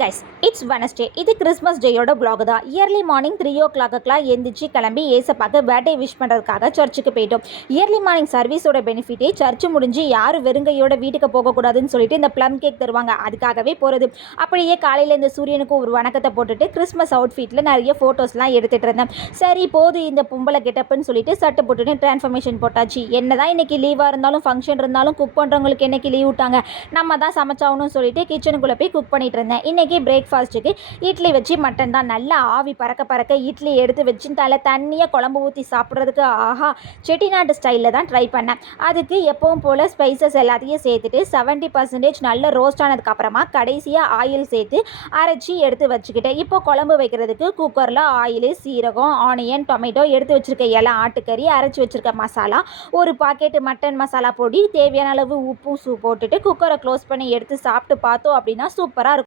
Guys, it's Wednesday. இது Christmas டேயோட vlog தான். Early morning 3 o'clock எந்திரிச்சு கிளம்பி ஏசப்பாக்கு பர்த்டே விஷ் பண்ணுறதுக்காக சர்ச்சுக்கு போயிட்டோம். இயர்லி மார்னிங் சர்வீஸோட பெனிஃபிட்டே சர்ச்சு முடிஞ்சு யாரும் வெறுங்கையோட வீட்டுக்கு போகக்கூடாதுன்னு சொல்லிட்டு இந்த ப்ளம் கேக் தருவாங்க, அதுக்காகவே போகிறது. அப்படியே காலையில் இந்த சூரியனுக்கு ஒரு வணக்கத்தை போட்டுட்டு கிறிஸ்மஸ் அவுட்ஃபிட்டில் நிறைய ஃபோட்டோஸ்லாம் எடுத்துகிட்டு இருந்தேன். சரி போது இந்த பொம்பளை கெட்டப்புன்னு சொல்லிட்டு சட்டை போட்டுட்டு ட்ரான்ஸ்ஃபர்மேஷன் போட்டாச்சு. என்னதான் இன்றைக்கி லீவாக இருந்தாலும் ஃபங்க்ஷன் இருந்தாலும் குக் பண்ணுறவங்களுக்கு என்னைக்கு லீவ் விட்டாங்க, நம்ம தான் சமைச்சாகணும்னு சொல்லிட்டு கிச்சனுக்குள்ளே போய் குக் பண்ணிட்டு இருந்தேன். இன்றைக்கி பிரேக்ஃபாஸ்ட்டுக்கு இட்லி வச்சு மட்டன் தான். நல்லா ஆவி பறக்க இட்லி எடுத்து வச்சு தண்ணியை குழம்பு ஊற்றி சாப்பிட்றதுக்கு ஆஹா செட்டிநாட்டு ஸ்டைலில் தான் ட்ரை பண்ணேன். அதுக்கு எப்பவும் போல் ஸ்பைசஸ் எல்லாத்தையும் சேர்த்துட்டு 70% நல்ல ரோஸ்ட் ஆனதுக்கப்புறமா கடைசியாக ஆயில் சேர்த்து அரைச்சி எடுத்து வச்சுக்கிட்டேன். இப்போ குழம்பு வைக்கிறதுக்கு குக்கரில் ஆயில், சீரகம், ஆனியன், டொமேட்டோ, எடுத்து வச்சுருக்க இலை ஆட்டுக்கறி, அரைச்சி வச்சுருக்க மசாலா, ஒரு பாக்கெட்டு மட்டன் மசாலா பொடி, தேவையான அளவு உப்பும் போட்டுட்டு குக்கரை க்ளோஸ் பண்ணி எடுத்து சாப்பிட்டு பார்த்தோம் அப்படின்னா சூப்பராக இருக்கும்.